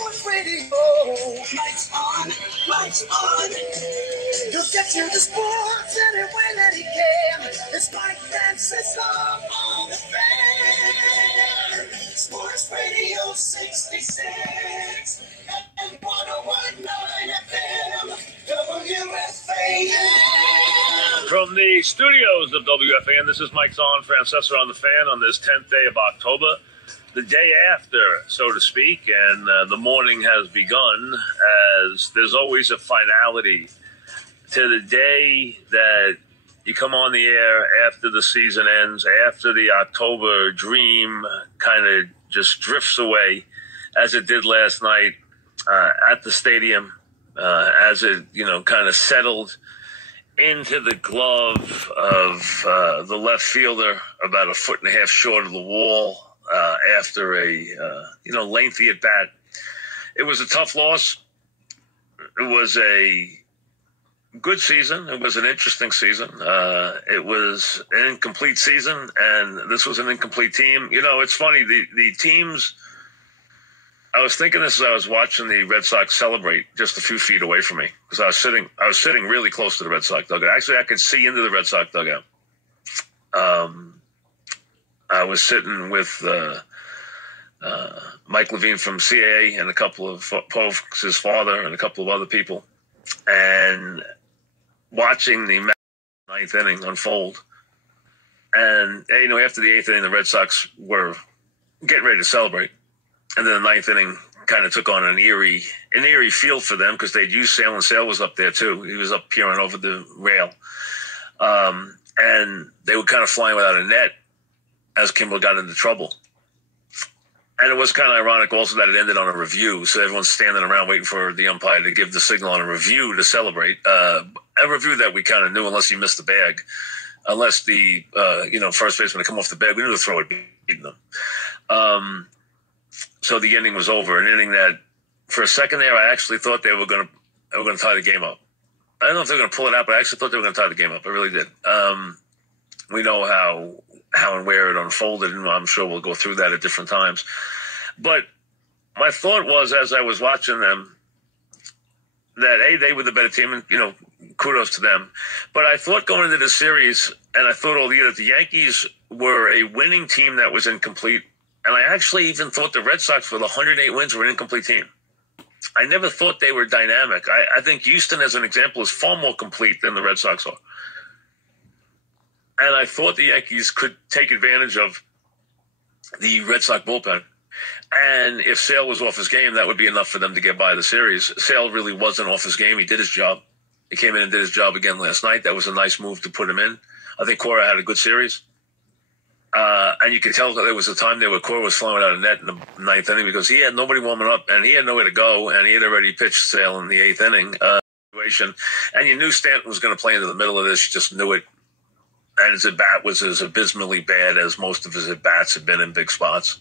Radio. Lights on, lights on. You'll get to the sports any way that he can. It's Mike Francesa on the fan. Sports Radio 66 and 101.9 FM. WFAN. From the studios of WFAN, this is Mike Francesa on the fan on this 10th day of October. The day after, so to speak, and the morning has begun, as there's always a finality to the day that you come on the air after the season ends, after the October dream kind of just drifts away, as it did last night at the stadium, as it, kind of settled into the glove of the left fielder, about a foot and a half short of the wall. After a, lengthy at bat. It was a tough loss. It was a good season. It was an interesting season. It was an incomplete season, and this was an incomplete team. It's funny, the teams, I was thinking this as I was watching the Red Sox celebrate just a few feet away from me, because I was sitting really close to the Red Sox dugout. Actually, I could see into the Red Sox dugout. I was sitting with Mike Levine from CAA and a couple of folks, his father, and a couple of other people, and watching the ninth inning unfold. And, after the eighth inning, the Red Sox were getting ready to celebrate. And then the ninth inning kind of took on an eerie feel for them, because they'd used Sale, and Sale was up there too. He was up peering over the rail. And they were kind of flying without a net as Kimball got into trouble. And it was kind of ironic also that it ended on a review. So everyone's standing around waiting for the umpire to give the signal on a review to celebrate. A review that we kind of knew, unless you missed the bag. Unless the, first baseman to come off the bag, we knew to throw it, beating them. So the inning was over. An inning that, for a second there, I actually thought they were going to tie the game up. I don't know if they were going to pull it out, but I actually thought they were going to tie the game up. I really did. We know how and where it unfolded, and I'm sure we'll go through that at different times. But my thought was, as I was watching them, that, they were the better team, and, kudos to them. But I thought going into this series, and I thought all year, that the Yankees were a winning team that was incomplete. And I actually even thought the Red Sox, with 108 wins, were an incomplete team. I never thought they were dynamic. I think Houston, as an example, is far more complete than the Red Sox are. And I thought the Yankees could take advantage of the Red Sox bullpen. And if Sale was off his game, that would be enough for them to get by the series. Sale really wasn't off his game. He did his job. He came in and did his job again last night. That was a nice move to put him in. I think Cora had a good series. And you could tell that there was a time there where Cora was flying out of net in the ninth inning, because he had nobody warming up, and he had nowhere to go, and he had already pitched Sale in the eighth inning. And you knew Stanton was going to play into the middle of this. You just knew it. And his at-bat was as abysmally bad as most of his at-bats had been in big spots.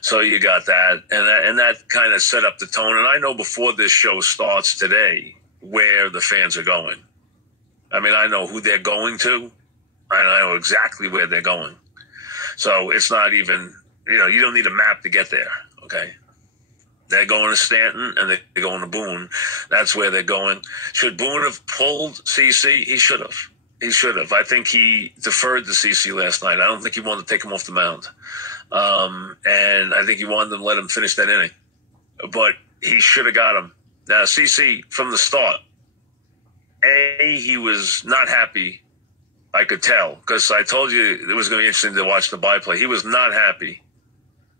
So you got that. And that kind of set up the tone. And I know before this show starts today where the fans are going. I mean, I know who they're going to, and I know exactly where they're going. So it's not even, you don't need a map to get there, okay? They're going to Stanton, and they're going to Boone. That's where they're going. Should Boone have pulled CC? He should have. I think he deferred to CC last night. I don't think he wanted to take him off the mound. And I think he wanted to let him finish that inning. But he should have got him. Now, CC, from the start, he was not happy, I could tell, because I told you it was going to be interesting to watch the byplay. He was not happy.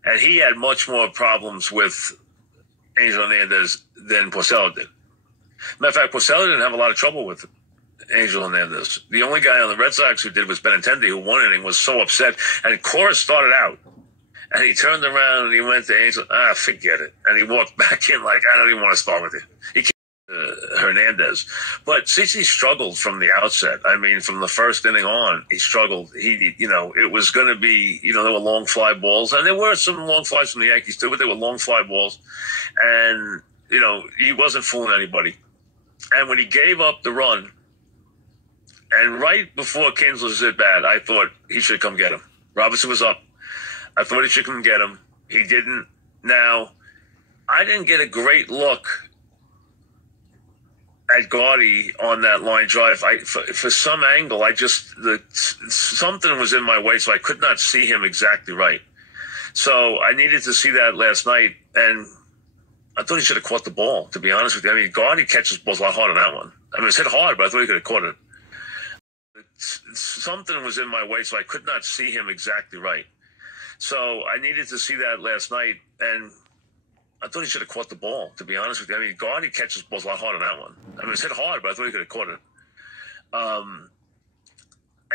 And he had much more problems with Angel Hernandez than Porcello did. Matter of fact, Porcello didn't have a lot of trouble with Angel Hernandez. The only guy on the Red Sox who did was Benintendi, who one inning was so upset. And Cora started out, and he turned around and he went to Angel. Forget it. And he walked back in like, I don't even want to start with you. He can't Hernandez. But CC struggled from the outset. I mean, from the first inning on, he struggled. It was going to be, there were long fly balls. And there were some long flies from the Yankees too, but they were long fly balls. And, he wasn't fooling anybody. And when he gave up the run, and right before Kinsler's at bat, I thought he should come get him. Robinson was up. I thought he should come get him. He didn't. Now, I didn't get a great look at Gaudy on that line drive. For some angle, something was in my way, so I could not see him exactly right. So I needed to see that last night, and I thought he should have caught the ball, to be honest with you. I mean, Gaudy catches balls a lot harder than that one. I mean, it's hit hard, but I thought he could have caught it. Something was in my way, so I could not see him exactly right. So I needed to see that last night, and I thought he should have caught the ball, to be honest with you. I mean, Gaudy catches balls a lot harder than that one. I mean, it's hit hard, but I thought he could have caught it.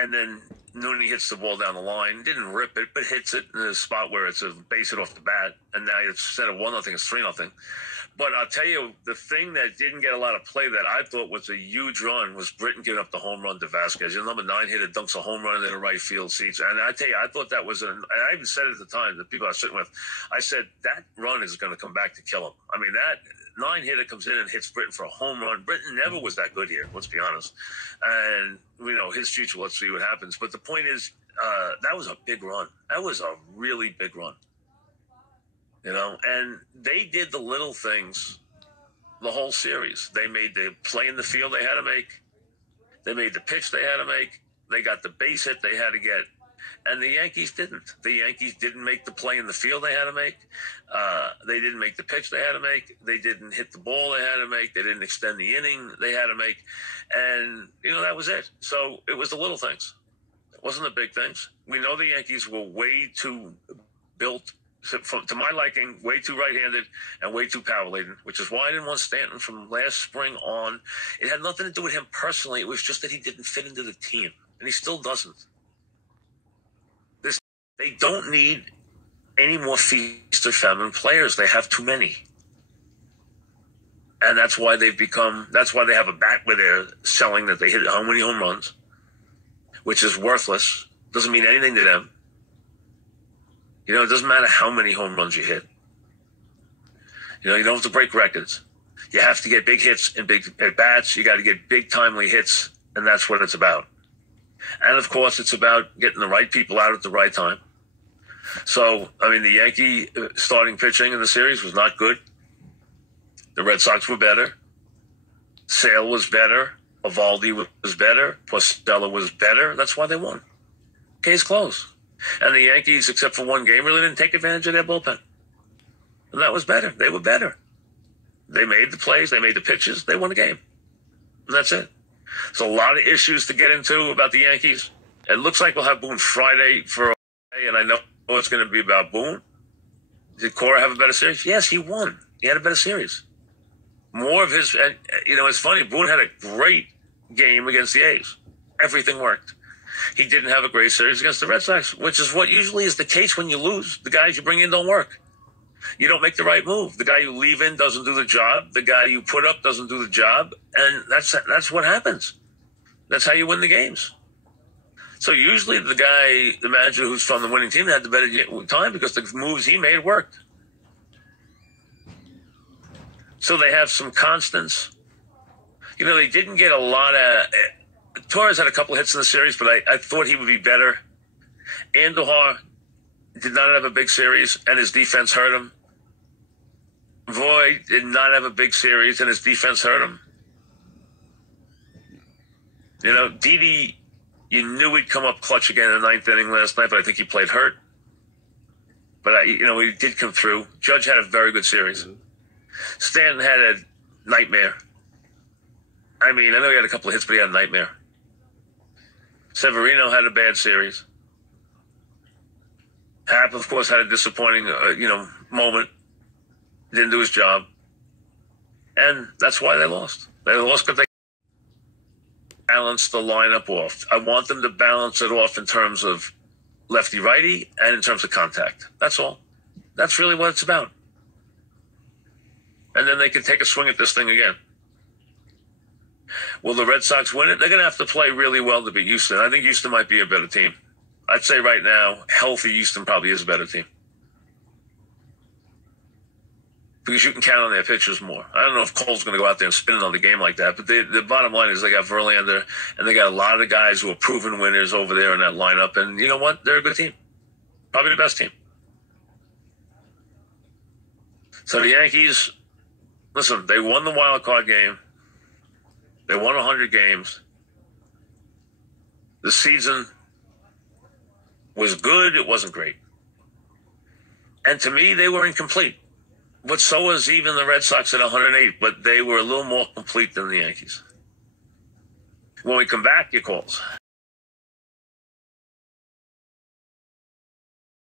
And then Nooney hits the ball down the line. Didn't rip it, but hits it in a spot where it's a base hit off the bat. And now instead of 1-0, it's 3-0. But I'll tell you, the thing that didn't get a lot of play that I thought was a huge run was Britton giving up the home run to Vasquez. Your number 9 hitter dunks a home run into the right field seats. And I tell you, I thought that was and I even said it at the time, the people I was sitting with, I said, that run is going to come back to kill him. I mean, that 9 hitter comes in and hits Britton for a home run. Britton never was that good here, let's be honest. And, his future, let's see what happens. But the point is, that was a big run. That was a really big run. And they did the little things the whole series. They made the play in the field they had to make. They made the pitch they had to make. They got the base hit they had to get. And the Yankees didn't. The Yankees didn't make the play in the field they had to make. They didn't make the pitch they had to make. They didn't hit the ball they had to make. They didn't extend the inning they had to make. And, that was it. So it was the little things. It wasn't the big things. We know the Yankees were way too built, to my liking, way too right-handed and way too power-laden, which is why I didn't want Stanton from last spring on. It had nothing to do with him personally. It was just that he didn't fit into the team, and he still doesn't. They don't need any more feast or famine players. They have too many. And that's why they have a bat where they're selling that they hit how many home runs, which is worthless. Doesn't mean anything to them. It doesn't matter how many home runs you hit. You don't have to break records. You have to get big hits and big at bats. You got to get big timely hits, and that's what it's about. And of course, it's about getting the right people out at the right time. So, the Yankee starting pitching in the series was not good. The Red Sox were better. Sale was better. Eovaldi was better. Porcello was better. That's why they won. Case closed. And the Yankees, except for one game, really didn't take advantage of their bullpen. And that was better. They were better. They made the plays. They made the pitches. They won the game. And that's it. There's a lot of issues to get into about the Yankees. It looks like we'll have Boone Friday for a day, and I know it's going to be about Boone. Did Cora have a better series? Yes, he won. He had a better series. More of his, it's funny. Boone had a great game against the A's. Everything worked. He didn't have a great series against the Red Sox, which is what usually is the case when you lose. The guys you bring in don't work. You don't make the right move. The guy you leave in doesn't do the job. The guy you put up doesn't do the job. And that's what happens. That's how you win the games. So usually the manager who's from the winning team had the better time because the moves he made worked. So they have some constants. They didn't get a lot of... Torres had a couple of hits in the series, but I thought he would be better. Andujar did not have a big series, and his defense hurt him. Voit did not have a big series, and his defense hurt him. Didi, you knew he'd come up clutch again in the 9th inning last night, but I think he played hurt. But, he did come through. Judge had a very good series. Stanton had a nightmare. I know he had a couple of hits, but he had a nightmare. Severino had a bad series. Happ, of course, had a disappointing, moment. Didn't do his job. And that's why they lost. They lost because they balanced the lineup off. I want them to balance it off in terms of lefty-righty and in terms of contact. That's all. That's really what it's about. And then they can take a swing at this thing again. Will the Red Sox win it? They're going to have to play really well to beat Houston. I think Houston might be a better team. I'd say right now, healthy Houston probably is a better team. Because you can count on their pitchers more. I don't know if Cole's going to go out there and spin another game like that, but the bottom line is they got Verlander, and they got a lot of the guys who are proven winners over there in that lineup, and you know what? They're a good team. Probably the best team. So the Yankees, listen, they won the wild card game. They won 100 games. The season was good. It wasn't great. And to me, they were incomplete. But so was even the Red Sox at 108, but they were a little more complete than the Yankees. When we come back, your calls.